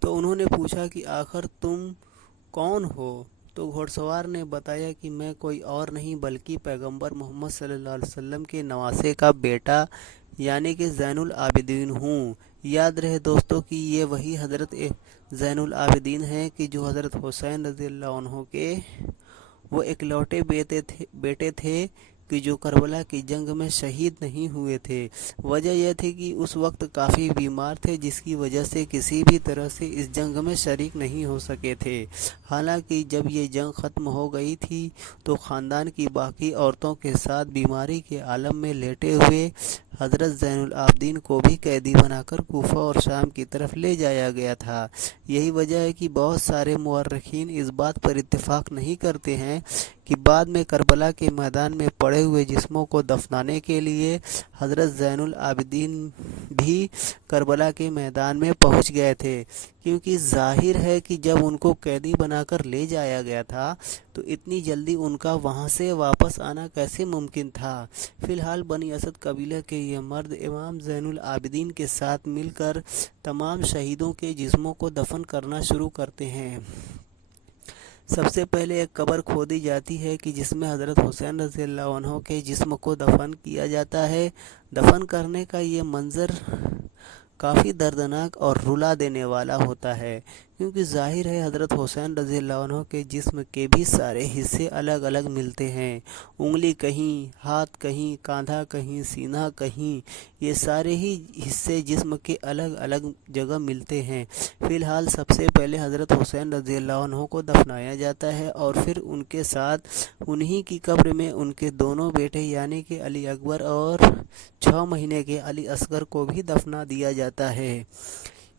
تو انہوں نے پوچھا کہ آخر تم کون ہو؟ تو گھوڑسوار نے بتایا کہ میں کوئی اور نہیں بلکہ پیغمبر محمد صلی اللہ علیہ وسلم کے نواسے کا بیٹا یعنی کہ زین العابدین ہوں۔ یاد رہے دوستو کہ یہ وہی حضرت زین العابدین ہیں کہ جو حضرت حسین رضی اللہ عنہ کے وہ اکلوتے بیٹے تھے کہ جو کربلا کی جنگ میں شہید نہیں ہوئے تھے۔ وجہ یہ تھی کہ اس وقت کافی بیمار تھے، جس کی وجہ سے کسی بھی طرح سے اس جنگ میں شریک نہیں ہو سکے تھے۔ حالانکہ جب یہ جنگ ختم ہو گئی تھی تو خاندان کی باقی عورتوں کے ساتھ بیماری کے عالم میں لیٹے ہوئے حضرت زین العابدین کو بھی قیدی بنا کر کوفہ اور شام کی طرف لے جایا گیا تھا۔ یہی وجہ ہے کہ بہت سارے مورخین اس بات پر اتفاق نہیں کرتے ہیں کہ بعد میں کربلا کے میدان میں پڑے ہوئے جسموں کو دفنانے کے لیے حضرت زین العابدین بھی کربلا کے میدان میں پہنچ گئے تھے، کیونکہ ظاہر ہے کہ جب ان کو قیدی بنا کر لے جایا گیا تھا تو اتنی جلدی ان کا وہاں سے واپس آنا کیسے ممکن تھا۔ فی الحال بنی اسد قبیلہ کے یہ مرد امام زین العابدین کے ساتھ مل کر تمام شہیدوں کے جسموں کو دفن کرنا شروع کرتے ہیں۔ سب سے پہلے ایک قبر کھودی جاتی ہے کہ جس میں حضرت حسین رضی اللہ عنہ کے جسم کو دفن کیا جاتا ہے۔ دفن کرنے کا یہ منظر کافی دردناک اور رلا دینے والا ہوتا ہے، کیونکہ ظاہر ہے حضرت حسین رضی اللہ عنہ کے جسم کے بھی سارے حصے الگ الگ ملتے ہیں، انگلی کہیں، ہاتھ کہیں، کاندھا کہیں، سینہ کہیں، یہ سارے ہی حصے جسم کے الگ الگ جگہ ملتے ہیں۔ فی الحال سب سے پہلے حضرت حسین رضی اللہ عنہ کو دفنایا جاتا ہے اور پھر ان کے ساتھ انہی کی قبر میں ان کے دونوں بیٹے یعنی کہ علی اکبر اور 6 مہینے کے علی اصغر کو بھی دفنا دیا جاتا ہے۔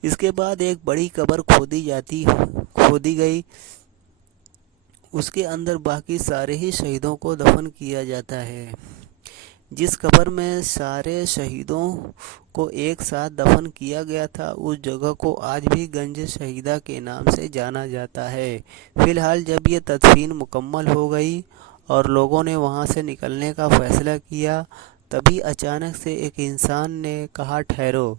اس کے بعد ایک بڑی قبر کھودی گئی، اس کے اندر باقی سارے ہی شہیدوں کو دفن کیا جاتا ہے۔ جس قبر میں سارے شہیدوں کو ایک ساتھ دفن کیا گیا تھا اس جگہ کو آج بھی گنج شہیدہ کے نام سے جانا جاتا ہے۔ فی الحال جب یہ تدفین مکمل ہو گئی اور لوگوں نے وہاں سے نکلنے کا فیصلہ کیا، تبھی اچانک سے ایک انسان نے کہا ٹھہرو،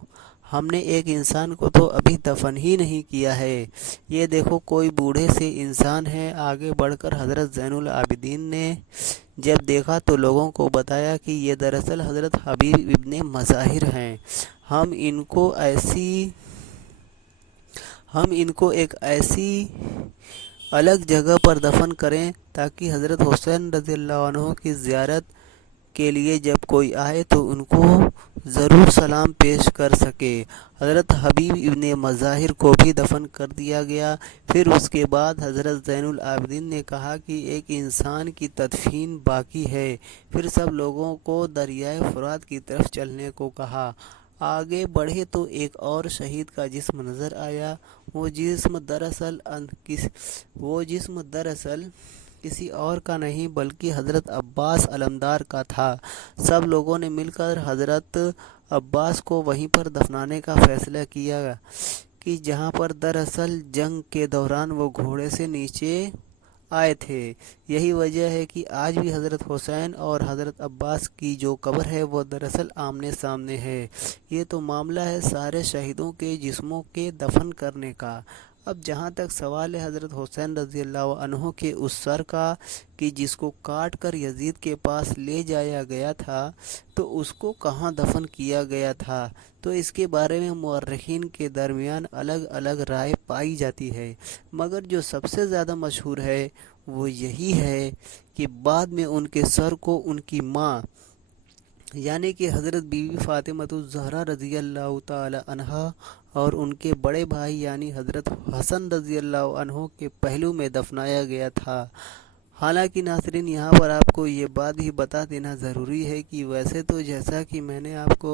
ہم نے ایک انسان کو تو ابھی دفن ہی نہیں کیا ہے، یہ دیکھو کوئی بوڑھے سے انسان ہے۔ آگے بڑھ کر حضرت زین العابدین نے جب دیکھا تو لوگوں کو بتایا کہ یہ دراصل حضرت حبیب ابن مظاہر ہیں، ہم ان کو ایک ایسی الگ جگہ پر دفن کریں تاکہ حضرت حسین رضی اللہ عنہ کی زیارت کے لیے جب کوئی آئے تو ان کو ضرور سلام پیش کر سکے۔ حضرت حبیب ابن مظاہر کو بھی دفن کر دیا گیا۔ پھر اس کے بعد حضرت زین العابدین نے کہا کہ ایک انسان کی تدفین باقی ہے، پھر سب لوگوں کو دریائے فرات کی طرف چلنے کو کہا۔ آگے بڑھے تو ایک اور شہید کا جسم نظر آیا، وہ جسم دراصل کسی اور کا نہیں بلکہ حضرت عباس علمدار کا تھا۔ سب لوگوں نے مل کر حضرت عباس کو وہیں پر دفنانے کا فیصلہ کیا کہ جہاں پر دراصل جنگ کے دوران وہ گھوڑے سے نیچے آئے تھے۔ یہی وجہ ہے کہ آج بھی حضرت حسین اور حضرت عباس کی جو قبر ہے وہ دراصل آمنے سامنے ہے۔ یہ تو معاملہ ہے سارے شہیدوں کے جسموں کے دفن کرنے کا۔ اب جہاں تک سوال ہے حضرت حسین رضی اللہ عنہ کے اس سر کا کہ جس کو کاٹ کر یزید کے پاس لے جایا گیا تھا تو اس کو کہاں دفن کیا گیا تھا، تو اس کے بارے میں مورخین کے درمیان الگ الگ رائے پائی جاتی ہے، مگر جو سب سے زیادہ مشہور ہے وہ یہی ہے کہ بعد میں ان کے سر کو ان کی ماں یعنی کہ حضرت بی بی فاطمہ الزہرا رضی اللہ تعالی عنہا اور ان کے بڑے بھائی یعنی حضرت حسن رضی اللہ عنہ کے پہلو میں دفنایا گیا تھا۔ حالانکہ ناظرین یہاں پر آپ کو یہ بات بھی بتا دینا ضروری ہے کہ ویسے تو جیسا کہ میں نے آپ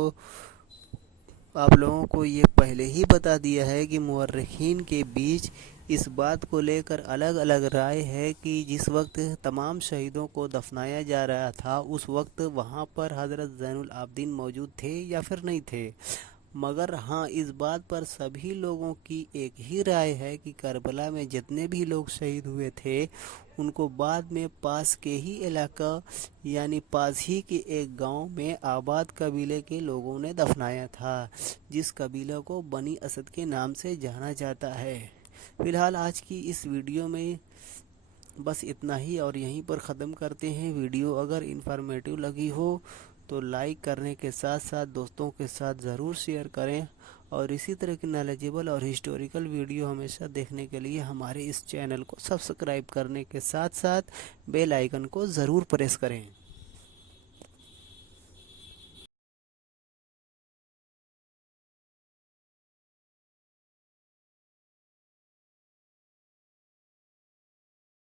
لوگوں کو یہ پہلے ہی بتا دیا ہے کہ مورخین کے بیچ اس بات کو لے کر الگ الگ رائے ہے کہ جس وقت تمام شہیدوں کو دفنایا جا رہا تھا اس وقت وہاں پر حضرت زین العابدین موجود تھے یا پھر نہیں تھے، مگر ہاں اس بات پر سبھی لوگوں کی ایک ہی رائے ہے کہ کربلا میں جتنے بھی لوگ شہید ہوئے تھے ان کو بعد میں پاس کے ہی علاقہ یعنی پاس ہی کے ایک گاؤں میں آباد قبیلے کے لوگوں نے دفنایا تھا، جس قبیلہ کو بنی اسد کے نام سے جانا جاتا ہے۔ فی الحال آج کی اس ویڈیو میں بس اتنا ہی، اور یہیں پر ختم کرتے ہیں۔ ویڈیو اگر انفارمیٹیو لگی ہو تو لائک کرنے کے ساتھ ساتھ دوستوں کے ساتھ ضرور شیئر کریں، اور اسی طرح کی نالجیبل اور ہسٹوریکل ویڈیو ہمیشہ دیکھنے کے لیے ہمارے اس چینل کو سبسکرائب کرنے کے ساتھ ساتھ بیل آئیکن کو ضرور پریس کریں۔